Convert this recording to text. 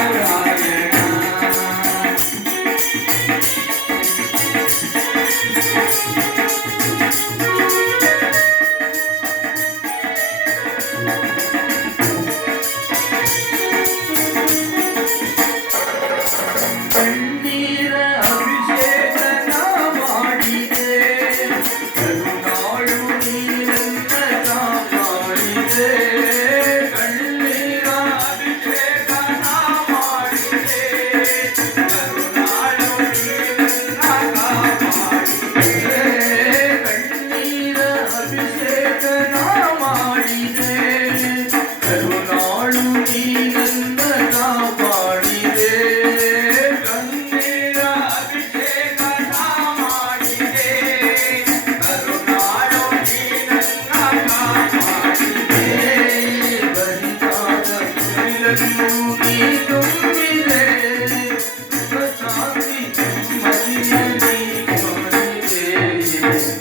아, 아, 아. Thank you.